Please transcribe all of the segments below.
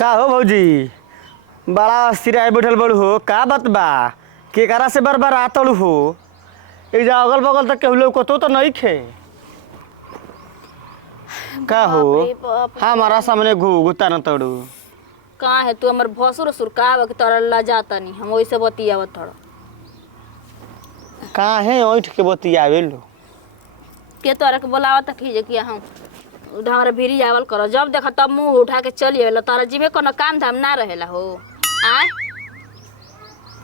का हो भौजी बड़ा सिराय बैठल बड़ू हो का बात बा केकरा से बार बार आतलू हो एजा अगल बगल तक केहू लौकतो तो नहीं खे का हो बाप रे बाप। हमारा सामने गुता न तड़ू कहाँ है तू हमर भसुर असुर का बा कि तोरा ला जाता नहीं हम वैसे बतियावत थोड़ा कहाँ है ओठ के बतियावे लो के तोरा के बोलावत खीजे कि हम हमारा भिरी आवल करो जब देखा तब मुंह उठा के चली आवेला तोरा जिमे कोनो काम धाम ना रहेला हो आ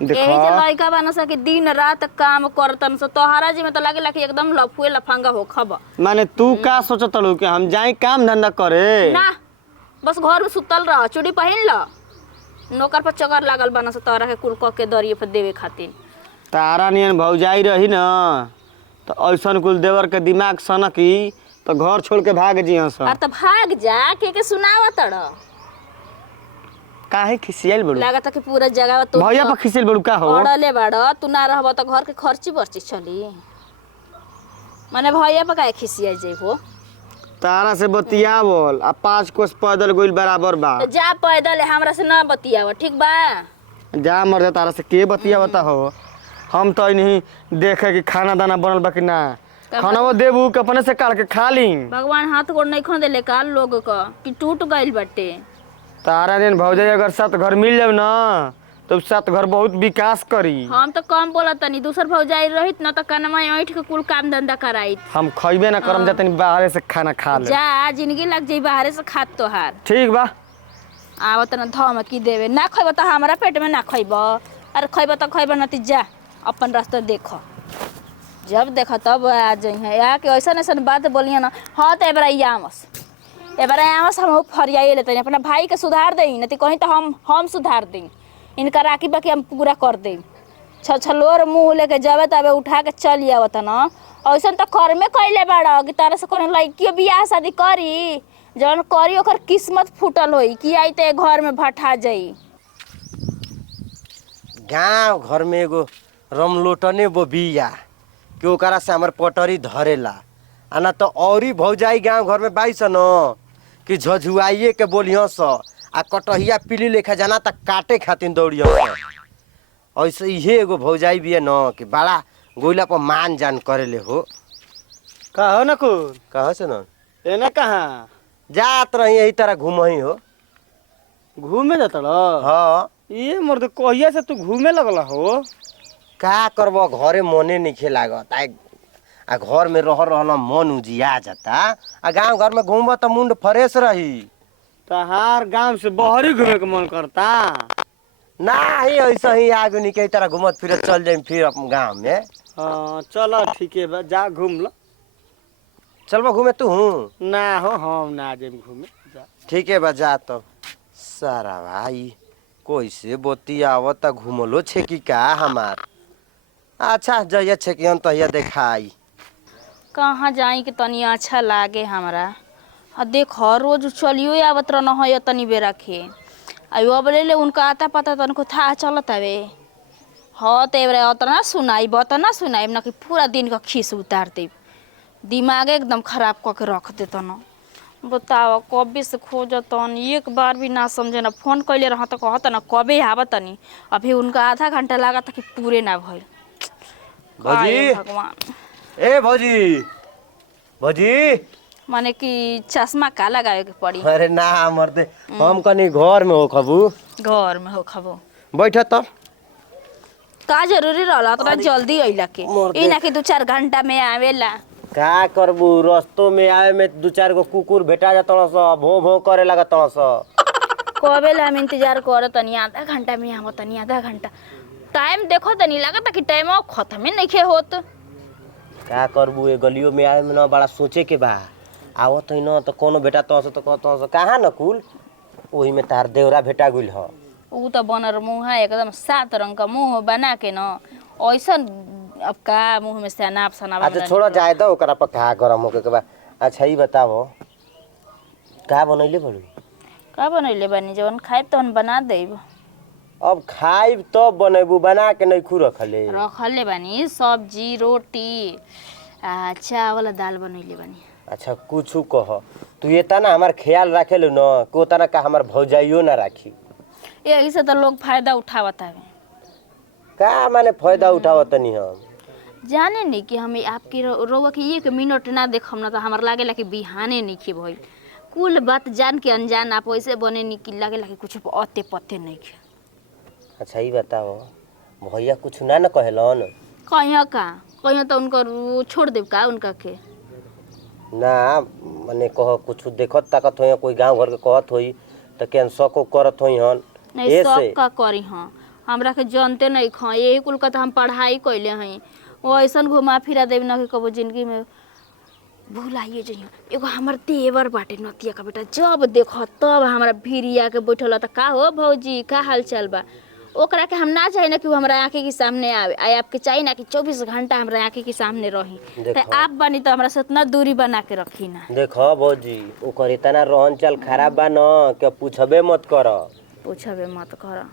यही जे देखो लइका बान स कि दिन रात काम करतन स तोहरा जिमे तो लागेला कि एकदम लफुए लफंगा हो खब माने तू का सोचत तड़ू कि हम जाई काम धंधा करे ना बस घर में सुतल रह चूड़ी पहन ल नौकर पर चकर लागल बान स तोरा के कुल क के दरिए पर देवे खातिर तारा नियन भौजाई रही न तो ऐसन कुल देवर के दिमाग सनकी तो घर छोड़ के भाग जिया सन अरे तो भाग जा के सुनावा तड़ काहे खिसियल बड़ू लागत कि पूरा जगह तू भैया पर खिसियल बड़ू का हो अड़ले बाड़ तू ना रहब तो घर के खर्ची बर्ची चली माने भैया पर काहे खिसिया जेबो तारा से बतियावल आ 5 कोस पैदल गइल बराबर बा तो जा पैदल हमरा से ना बतियाव ठीक बा जा मर तारा से के बतियावता हो हम तो नहीं देखे कि खाना दाना बनल बा कि ना खाना वो देबू के अपने से काट के खा ली भगवान हाथ गोड़ नहीं खो देले का लोग क कि टूट गइल बाटे तारा ने भौजाई अगर 7 घर मिल जाब ना तो 7 घर बहुत विकास करी हम तो कम बोलत तनी दूसर भौजाई रहित न त कनमा ऐठ के कुल काम धंधा कराइत हम खइबे ना करम जातनी बाहर से खाना खा ले जा जिंदगी लग जाई बाहर से खात तोहार ठीक बा आवत न धमकी देवे ना खइब त हमरा पेट में ना खइब अरे खइब त खइब न जा अपन रास्ता देख जब देख तब आ जाइ या कि ऐसा ऐसा बात बोलिए ना हाँ तो एबार आमस हम फरियाई लेते अपना भाई के सुधार दई न कहीं तो हम सुधार दी इनका राखी बाकी हम पूरा कर दे छलोर मुँह लेके जावे तबे उठा के चल आवत न ऐसा तो कर में कैले बाड़ कि तारा से कोनो लड़की बियाह शादी करी जवन करी ओकर किस्मत फूटल होई कि आई ते घर में भठा जाई गाँव घर में एगो रमलोटने वो बिया कि ओकरा से हमार पटरी धरेला आ ना तो औरी भौजाई गाँव घर में बाईस न कि झझुआइए के बोलियो स आ कटहिया पीली लेखा जाना तक काटे खातिर दौड़ियो ऐसे इहे एगो भौजाई बिया न कि बड़ा गोइला पर मान जान करेले हो कहो ना को कह से न एने कहाँ जात रही यही तरह घूमही हो घूमे जाता रह हाँ ये मोर तो कहिया से तू घूमे लगला हो का करब घरे मने नहीं लागत आ घर में रहल मन उजिया जाता आ गाँव घर में घूमब तो मुंड फ्रेश रही तहार गांव से बहरी घूमे के मन करता ना ही ऐसा ही आगू निकल तरह घूमत फिरत चल जाए फिर अपन गाँव में हाँ चलो ठीक है बा जा घूम लो चलबो घूमे तू ना हो हम ना जाए घूमे जा ठीक है बा जा तो सारा भाई कैसे बतियावत घूमलो छे कि का हमार अच्छा जइया छे कि हम तहिया देखाई कहाँ जाई कि तनी अच्छा लागे हमरा आ देख रोज चलियो आवत रहन है तनी बेरा के आयो अब ले उनका आता पता तनको था चलत हवे हाँ तो एबरे उतना सुनाई ना कि पूरा दिन का खीस उतार दे दिमाग एकदम खराब करके रख देता न बताओ कबे से खोजतन एक बार भी ना समझे ना फोन कैले रह तो कहत ना कबे आवतनी अभी उनका आधा घंटा लागत कि पूरे ना भइल भौजी भगवान ए भौजी भौजी माने कि चश्मा का लगावे के पड़ी अरे ना मरते हम कनी घर में हो खबू घर में हो खबो बैठ तब का जरूरी रहला तो जल्दी अइला के ई ना कि 2-4 घंटा में आवेला का करबू रस्तों में आए में 2-4 गो कुकुर भेटा जाता स भों भों करे लगता स कबेला हम इंतजार कर तनी आधा घंटा में आव तनी आधा घंटा टाइम देखो तनी लागत कि टाइम खत्म ही नहीं होत का करबू ए गलियों में आए में ना बड़ा सोचे के बा आवत है न तो कोनो बेटा तो कहत कहाँ न कुल वही में तार देवरा भेटा गुल ह ऊ तो बनर मुँह है एकदम 7 रंग का मुँह बना के न ऐसा अब का मुँह में से नाप सनाब अच्छा छोड़ा जाए दो ओकरा पर का गरम होके के बा अच्छा ही बताओ का बनैले बड़ू का बनैले बानी जवन खाइब तवन बना देब अब खाइब तो बनेबू बना के नहीं खू रखले रखले बानी सब्जी रोटी चावल दाल बनैले बानी अच्छा कुछ कह तू ये तना हमार ख्याल रखे लो न को तना का हमार भौजाइयो ना राखी यही से तो लोग फायदा उठावत है। का माने फायदा उठावत नहीं हम जाने नहीं कि हम आपकी रोवा के 1 मिनट ना देखम ना तो हमार लागेला कि बिहाने नहीं खे भइल। कुल बात जान के अनजान आप वैसे बने नहीं कि लागेला कि कुछ अते पते नहीं खे। अच्छा ही बताओ भैया कुछ ना न कहलन कहीं तो उनको छोड़ देव का उनका के ना माने कह कुछ देखत ताकत होई कोई गांव घर के कहत होई त केन सको करत होई हन नहीं सब का करी हाँ हमरा के जानते नहीं खा यही कुल का तो हम पढ़ाई कैले हैं वो ऐसा घुमा फिरा देव ना कि कबो जिंदगी में भूलाइए जइयो। एगो हमर देवर बाटे नतिया का बेटा जब देखो तब हमारा भिरिया के बैठल त का हो भौजी का हाल चाल बा ओकरा के हम ना चाहे ना कि वो हमारा आंखें के सामने आवे आपके चाहिए ना कि 24 घंटा हमारा आंखें के सामने रही तो आप बनी तो हमरा से उतना दूरी बना के रखी ना। देखो भौजी ओकर इतना रहन चाल खराब बा न के पूछबे मत कर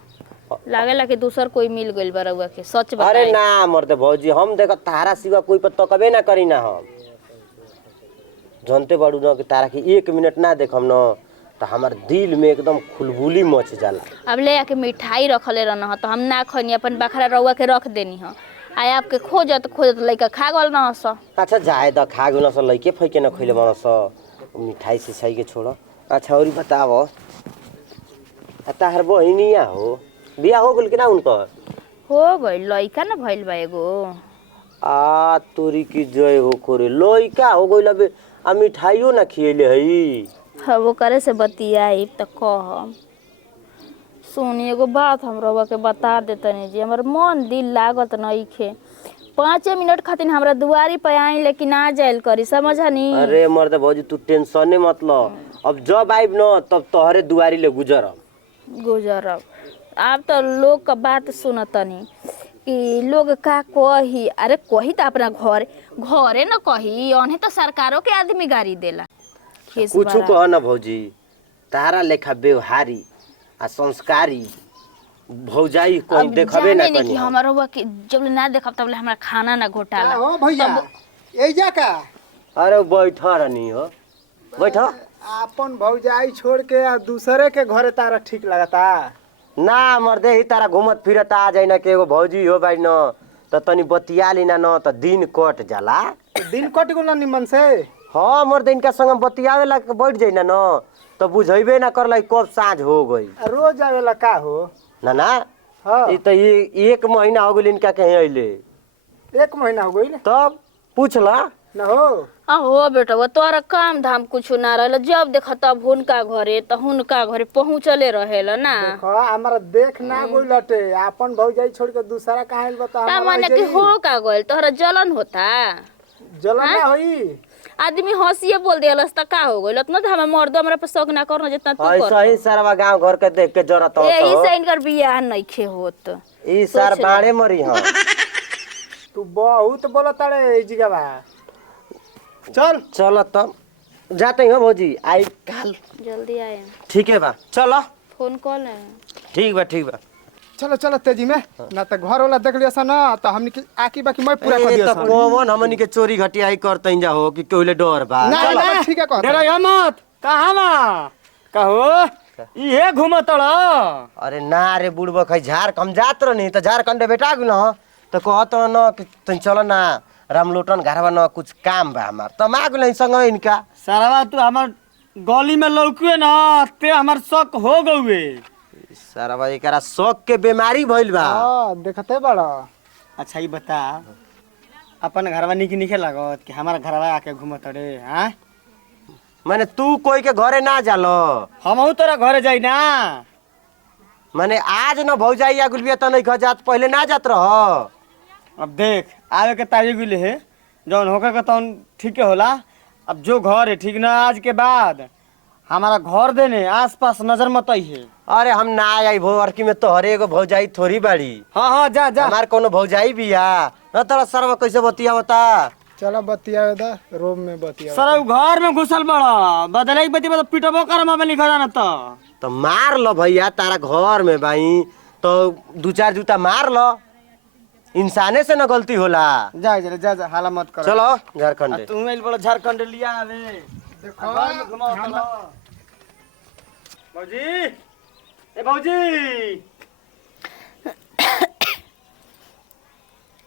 लागेला कि दूसर कोई मिल गइल बा रउआ के सच बताई। अरे ना मरते भौजी हम देख तारा सिवा कोई पर तकबे ना करी ना हम जानते बाड़ू न कि तारा के 1 मिनट ना देखम न तो हमार दिल में एकदम खुलबुली मच जाला। अब ले आके मिठाई रखले रहना तो हम ना खनी अपन बखरा रउआ के रख देनी ह आपके खोजत लइका खा गल ना स। अच्छा जाए द खा गल स लइके फइके न खइले बन स मिठाई से सही के छोड़। अच्छा और बताओ ताहर बहिनिया हो बिया हो गेल कि ना उनकर हो गइल लइका ना भइल बा एगो आ तोरी की जय हो कोरे लइका हो गइल अबे आ मिठाइयो ना खिएले हई हाँ वो करे से बतियाई तो कह सुनी एगो बात हम रउआ के बता देतनी जी हमर मन दिल लागत नहीं खे 5 मिनट खातिर हमरा दुआरी पे आई लेकिन ना जाइल करी समझनी। अरे मर्द भौजी तू टेंशन मत लो अब जब आइब न तब तोहरे दुआरी ले गुजरब। आप तो लोग का बात सुनतनी कि लोग का कही अरे कही तो अपना घरे न कही उन्हें तो सरकारों के आदमी गाड़ी देला कुछ कह न भौजी तारा लेखा व्यवहारी आ संस्कारी भौजाई कोई देखबे ना कनी हमर हुआ कि जब ना देखब तब हमरा खाना ना घोटाला हो भैया एजा का अरे बैठा रहनी हो बैठा अपन भौजाई छोड़ के आ दूसरे के घरे तारा ठीक लगता ना मर्दे ही तारा घूमत फिरत आ जाई ना के एगो भौजी हो भाई न त तनी बतिया लेना न त दिन कट जाला। दिन कट गेल ना निमन से हाँ मर्द इनका संग बतियावे ला बैठ जाई ना न तो बुझेबे ना करला कब साँझ हो गई। रोज आवेला का हो ना ना हाँ ई त 1 महीना हो गेल इनका कहीं अइले 1 महीना हो गइल तब पूछला ना हो। हो बेटा वो तोरा काम धाम कुछ ना रहल जब देख तब हुनका घरे पहुँचले रहेला ना। देखो हमारा देख ना गइल लटे अपन भौजाई छोड़ के दूसरा कहां आइल बता ता माने कि हो का गइल तोहरा जलन होता जलन ना होई आदमी हंसिए बोल देलस त का हो गइल उतना त हम मर्द हमरा पे शक ना करना जितना तू कर। ऐसा ही सरवा गांव घर के देख के जरत हो यही से इनकर बियाह नइखे होत ई सर बाड़े मरी हां तू बहुत बोलत रे जिगवा चल तब जाते हो भौजी आई काल जल्दी आए ठीक है बा चलो फोन कॉल है ठीक बा चलो चलो तेजी में ना तो घर वाला देख लिया सा ना तो हमनी के आकी बाकी मैं पूरा कर ए दिया त सा कोमन हमनी के चोरी घटियाई करतइन जा हो कि कोइले डर बा ना चलो। ना ठीक है कहता डेरा मत कहाँ बा कहो ये घूमतड़ अरे ना रे बुढ़बा खै झारखंड हम जात रहनी त झारखंड बेटा गेल न त कहत न कि तन चल ना रामलोटन घरवा न कुछ काम बा हमार त माग ले संग इनका सारा तू हमार गली में लौकुए ना ते हमार शक हो गए सारा भाई एकरा शौक के बीमारी भइल बा। हां देखते बड़ा अच्छा ये बता अपन घरवा निके लागत कि हमारा घरवा आके घूमत रे हाँ माने तू कोई के घरे ना जालो हमहू तोरा घरे जाई ना माने आज न भौजाई आ गुलबिया त नहीं जात पहले ना जात रह। अब देख आवे के तारीख गुले है जौन होकर के तौन ठीक होला। अब जो घर है ठीक ना आज के बाद हमारा घर देने आसपास नजर मत आई है। अरे हम ना आई भोरकी में तोहरे एगो भौजाई थोड़ी बाड़ी हाँ जा हमार कोनो भौजाई बिया न तोरा सरवा कैसे बतिया बता चलो बतिया दा रूम में बतिया सर घर में घुसल बड़ा बदले बती बता पिटबो कर में लिखा जाना तो मार लो भैया तारा घर में भाई तो 2-4 जूता मार लो इंसाने से न गलती होला। जा हाला मत कर चलो झारखंड तू बड़ा झारखंड लिया आवे देखो घर में घुमाओ हम- चलो। भौजी ए भौजी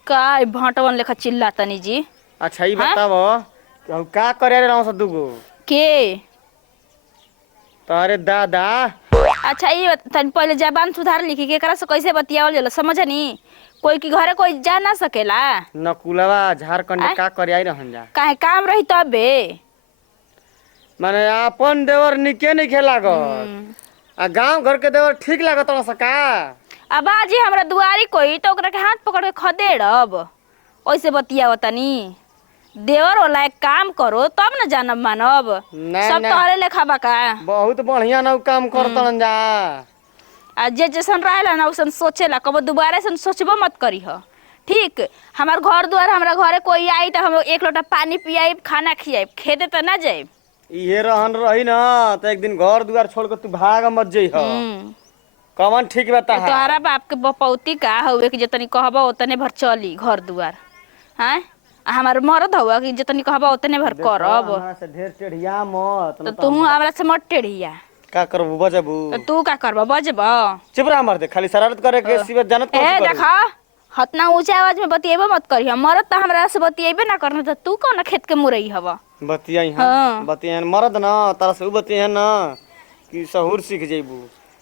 का भटवन लेखा चिल्ला तनी जी अच्छा ये हाँ? बताओ कि हम का करे रहो से दुगो के तारे दादा अच्छा ये तनी पहले जबान सुधार लिखी के करा से कैसे बतियावल जाला समझनी कोई की घरे कोई जा ना सकेला नकुलवा झारखंड आय? का करे आई रहन जा काहे काम रही तबे माने अपन देवर निके नहीं खेला गत आ गांव घर के देवर ठीक लागत रह सका अब आजी हमरा दुआरी कोई तो ओकरा के हाथ पकड़ के खदेड़ब ओइसे बतियाव तनी देवर वाला एक काम करो तब न जानब मानब ना, सब ना। तोहरे लेखा बा का बहुत बढ़िया नौ काम करतन जा आ जे जैसन रहेला ना वैसन सोचेला कबो दोबारा से सोचबो मत करी ह ठीक हमार घर द्वार हमरा घरे कोई आई तो हम एक लोटा पानी पियाइब खाना खियाइब खेते तो ना जाइब इहे रहन रही ना तो एक दिन घर दुआर छोड़ के तू भाग मत जइह कवन ठीक बता है तोहरा बाप के बपौती का हउए कि जतनी कहबा ओतने भर चली घर दुआर हैं आ हमार मरद हुआ कि जतनी कहबा ओतने भर करब हमरा से ढेर टेढ़िया मत तो तू हमरा से मत टेढ़िया का करबू बजबू तो तू का करबा बजब चुप रह मर दे खाली शरारत करे के सिवा जानत ए कौन देखा हतना ऊंचा आवाज में बतिएबो मत करी मरद तो हमरा से बतिएबे ना करना तो तू कौन खेत के मुरई हवा बतियाई हाँ। हम बतियाई मरद ना तारा से उ बतियाई ना कि सहूर सीख जइबू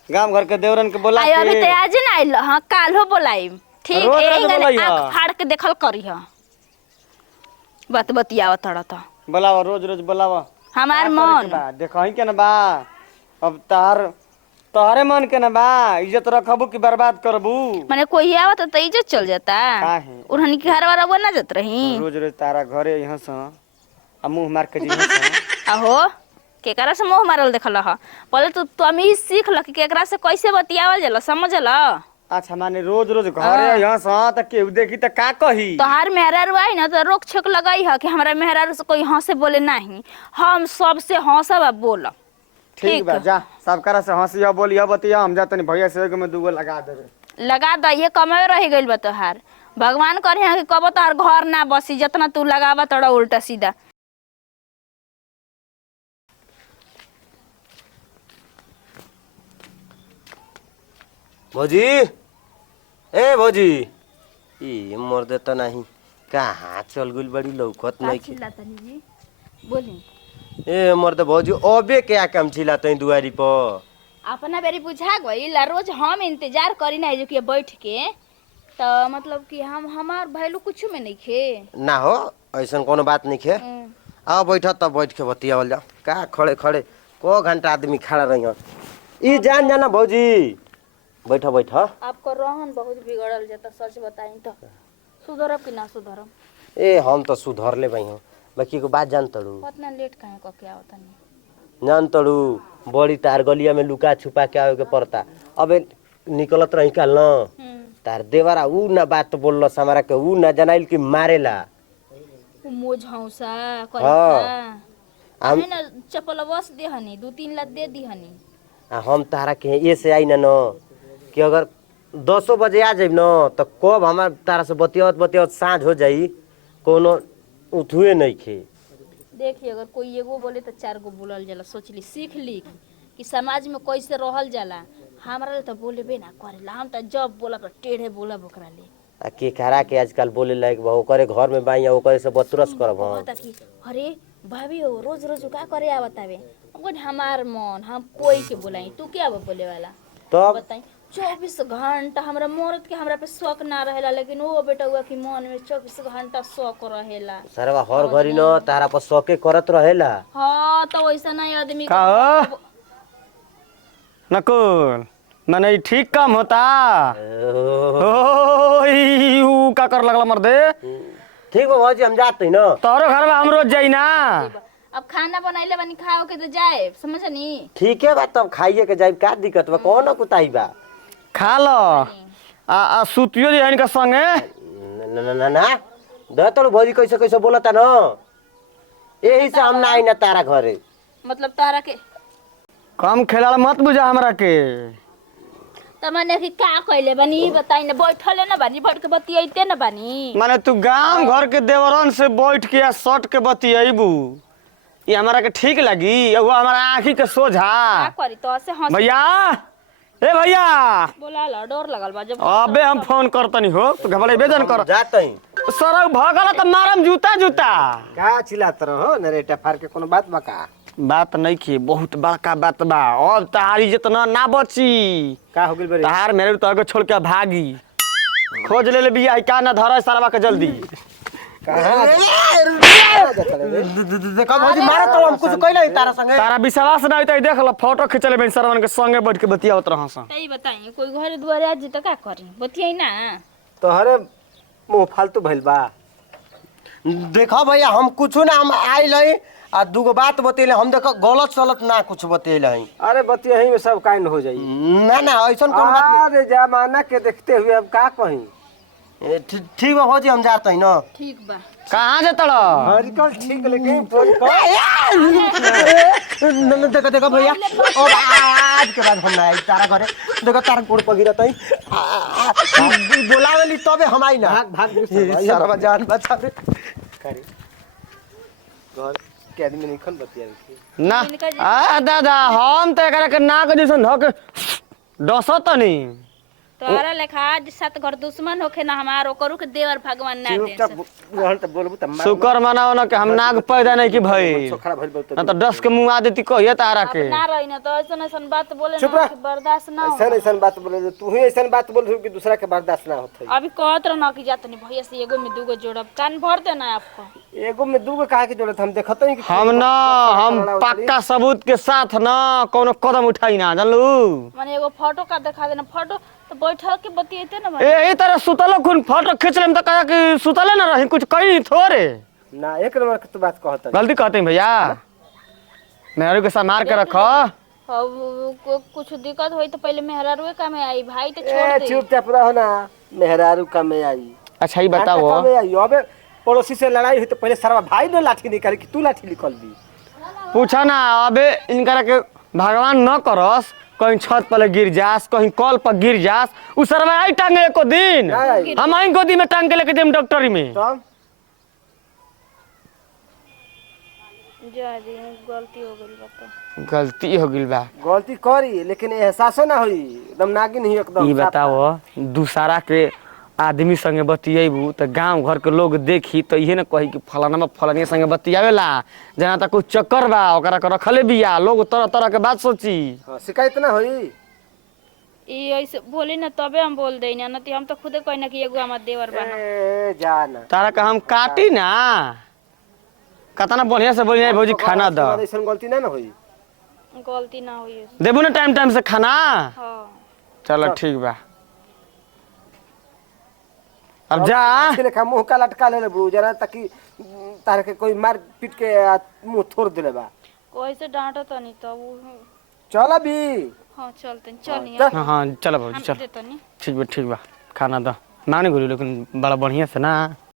गांव घर के देवरन के बोला आई अभी के तो आज ना आइल हां काल हो बोलाई ठीक रोज एही रोज गले बोलाई आँख हा। फाड़ के देखल करी ह बात बतियाव तड़ा तो बोलावा रोज रोज बोलावा हमार मन देखही के ना बा अब तोहरे मन के ना बा इज्जत रखबू कि बर्बाद करबू माने कोई आवत तो इज्जत चल जाता काहे उन्हनी के घर वाला वो ना जात रही रोज रोज तारा घरे यहाँ से आ मुंह मार के जइहा से आहो केकरा से मुंह मारल देखल ह पहले तू तमीज सीख ल कि केकरा से कैसे बतियावल जाला समझल अच्छा माने रोज रोज घरे यहाँ से त केहू देखी त का कही तोहार मेहरारू आई ना तो रोक छोक लगाई है कि हमारा मेहरारू से कोई हंसे बोले नहीं हम सबसे हंसब आ बोलब ठीक बा जा सब करा से हंसिया बोलिया बतिया हम जा तनी भैया से एगो में दूगो लगा देबे लगा द ये कमे रह गइल बा तोहार भगवान करे कि कब तोहार घर ना बसी जितना तू लगावा तोड़ा उल्टा सीधा भौजी ए भौजी ई मर दे त नहीं कहाँ चल गइल बड़ी लौकत नहीं के जी बोली ए मर दे भौजी अबे क्या काम छिला तई दुआरी पर अपना बेरी बुझा गइल रोज हम इंतजार करी ना जो कि बैठ के तो मतलब कि हम हमार वैल्यू कुछ में नहीं खे ना हो ऐसन कोनो बात नहीं खे आ बैठ तब बैठ के बतियावल जा का खड़े खड़े को घंटा आदमी खड़ा रही ई जान जाना भौजी बैठ बैठ आपको रोहन बहुत बिगड़ल जाता सच बताई तो सुधरब कि ना सुधरब ए हम तो सुधर ले भाई हो बाकी को बात जान तड़ू उतना लेट काहे क के आवता नहीं जान तड़ू बड़ी तार गलिया में लुका छुपा के आवे के पड़ता अबे निकलत रही काल न तार देवरा ऊ ना बात बोललस हमारा के ऊ ना जनाइल कि मारेला मोझ हौसा हाँ। करता हमें ना चप्पल बस दे हनी 2-3 लात दे दी हनी आ हम तारा के ये से आई न कि अगर 10 बजे आ जाइब न तो कब हमार तारा से बतियावत बतियावत साँझ हो जाई कोनो उठुए नहीं खे देखिए अगर कोई एगो बोले तो 4 गो बोलल जाला सोच ली सीख ली कि समाज में कैसे रहल जाला हमरा ले तो बोलेबे ना करेला हम तो जब बोला तो टेढ़े बोला ओकरा ले आ के करा के आजकल बोले लायक बा ओकरे घर में बाई ओकरे से बतुरस करब हम कहता कि अरे भाभी हो रोज रोज का करे आवतावे हमको हमार मन हम कोई के बोलाई तू क्या बोले वाला तब बताई 24 घंटा हमरा मरद के हमरा पे शौक ना रहेला लेकिन वो बेटा हुआ कि मन में 24 घंटा शौक रहेला सरवा हर घड़ी न तारा पर शौके करत रहेला हाँ तो वैसा नहीं आदमी का हो? नकुल माने ई ठीक काम होता ओई ऊ का कर लगला मर्दे ठीक हो भौजी हम जाते न तोरो घर में हम रोज जाई ना अब खाना बनाइले बनी खाओ के तो जाए समझनी ठीक है बा तब खाइए के जाइब का दिक्कत बा कौन कुताई बा खा लो आ सुतियो जे इनका संगे ना ना ना ना द तोर भौजी कैसे कैसे बोलता न यही से हम ना आई ना तारा घरे मतलब तारा के कम खेला मत बुझा हमरा के त माने कि का कइले बनी बताई ना बैठले ना बनी बैठ के बतियाइते ना बनी माने तू गांव घर के देवरन से बैठ के या सट के बतियाइबू ये हमारा के ठीक लगी वो हमारा आँखी के सोझा का करी तो ऐसे हंस भैया ए भैया बोला ला डर लगल बा जब अबे हम फोन करतनी हो तो घबड़े बेजन कर जातई सर भगल त मारम जूता जूता का चिल्लात रहो नरेटा फार के कोनो बात बका बात नहीं की बहुत बड़का बात बा अब तहारी जितना ना बची का हो गेल बरे तहार मेरे तो आगे छोड़ के भागी खोज ले बिया का ना धरा सारा के जल्दी कहां देखो भौजी मारा तो हम कुछ कहले तारा संगे तारा विश्वास ना होता देख ल फोटो खिंचले बन सरवन के संगे बैठ के बतियावत रहस तई बताई कोई घर दुआरे आज त का करी बतियाई ना तोहरे मुंह फालतू भइल बा देखो भैया हम कुछ ना हम आइल हई आ दूगो बात बतेले हम देखो गलत सलत ना कुछ बतेले हई अरे बतिया ही में सब कांड हो जाई ना ना ऐसा कोनो बात नहीं अरे जमाना के देखते हुए अब का कहीं ठीक बा भौजी हम जाते हैं ना ठीक बा कहां जतड़ हरिकल ठीक लेकिन देखो देखो भैया और आज के बाद हम ना आई तारा घरे देखो तारा गोड़ पगिरत हई बोलावेली तबे हम आई ना भाग भाग सारा जान बचा रे करे घर के आदमी नहीं खन बतिया रखी ना आ दादा हम तो एकरा के नाक जैसन धक डसतनी तोहरा लेखा आज सात घर दुश्मन होखे ना हमार ओकरू के देवर भगवान ना दे चुपचाप रहन त बोलबू त शुक्र मनाओ ना कि हम नाग पैदा नहीं की भई सोखरा भइल बहुत ना तो डस के मुंह आ देती कहिए तारा के ना रही ना तो ऐसन ऐसन बात बोले चुप ना रह। कि बर्दाश्त ना हो ऐसा ऐसा बात बोले तू ही ऐसा बात बोल रही कि दूसरा के बर्दाश्त ना होत अभी कहत रह ना कि जातनी भैया से एगो में दूगो जोड़ब कान भर देना आपको है एगो में दूगो काहे के जोड़त हम देखत हई कि हम ना हम पक्का सबूत के साथ ना कोनो कदम उठाई ना जानलू माने एगो फोटो का दिखा देना फोटो तो बैठल के बतियते ना ए तरह सुतलो खून फोटो खींच लेम तो कहा कि सुतले ना रही कुछ कही थोड़े ना एक नंबर के तू बात कहत हई गलती कहते हैं भैया मेहरू के संभाल के रखो अब कुछ दिक्कत होई तो पहले मेहरारुए का में आई भाई तो छोड़ ए दे चुपचाप रहो ना मेहरारू का में आई अच्छा ये बताओ का में आई अबे पड़ोसी से लड़ाई हुई तो पहले सारा भाई ने लाठी निकाली कि तू लाठी निकल दी पूछा ना अबे इनकरा के भगवान न करस कहीं छत पर गिर जास कहीं कल पर गिर जास उ सरवा आई टांगे एको दिन नहीं। हम आई गोदी में टांग के लेके देम डॉक्टरी में तब जा दी गलती हो गई बता गलती हो गइल बा गलती करी लेकिन एहसासो ना होई एकदम नागिन ही एकदम ई बताओ दूसरा के आदमी संगे बतियेबू तो गांव घर के लोग देखी तो इहे न कही कि फलाना फलानी संगे बतियावेला जना तक कुछ चक्कर बा ओकरा के रखले बिया लोग तरह तरह के बात सोची हाँ, शिकायत ना होई ई ऐसे बोली ना तबे हम बोल देई ना नती हम तो खुदे कही ना कि एगो हमार देवर बना ए जाना तारा का हम काटी ना कतना बढ़िया से बोलिए भौजी खाना द ऐसा गलती ना होई गलती ना होई देबू ना टाइम टाइम से खाना हां चलो ठीक बा अब जा लेखा मुंह का लटका ले बू जना ताकि तार के कोई मार पीट के मुंह थोड़ देले बा कोई से डांटो तो नहीं तो वो चल अभी हां चलते चलिए चल। हाँ हाँ चलो भौजी हम चल देतनी ठीक बा खाना द माने गोली लेकिन बड़ा बढ़िया से ना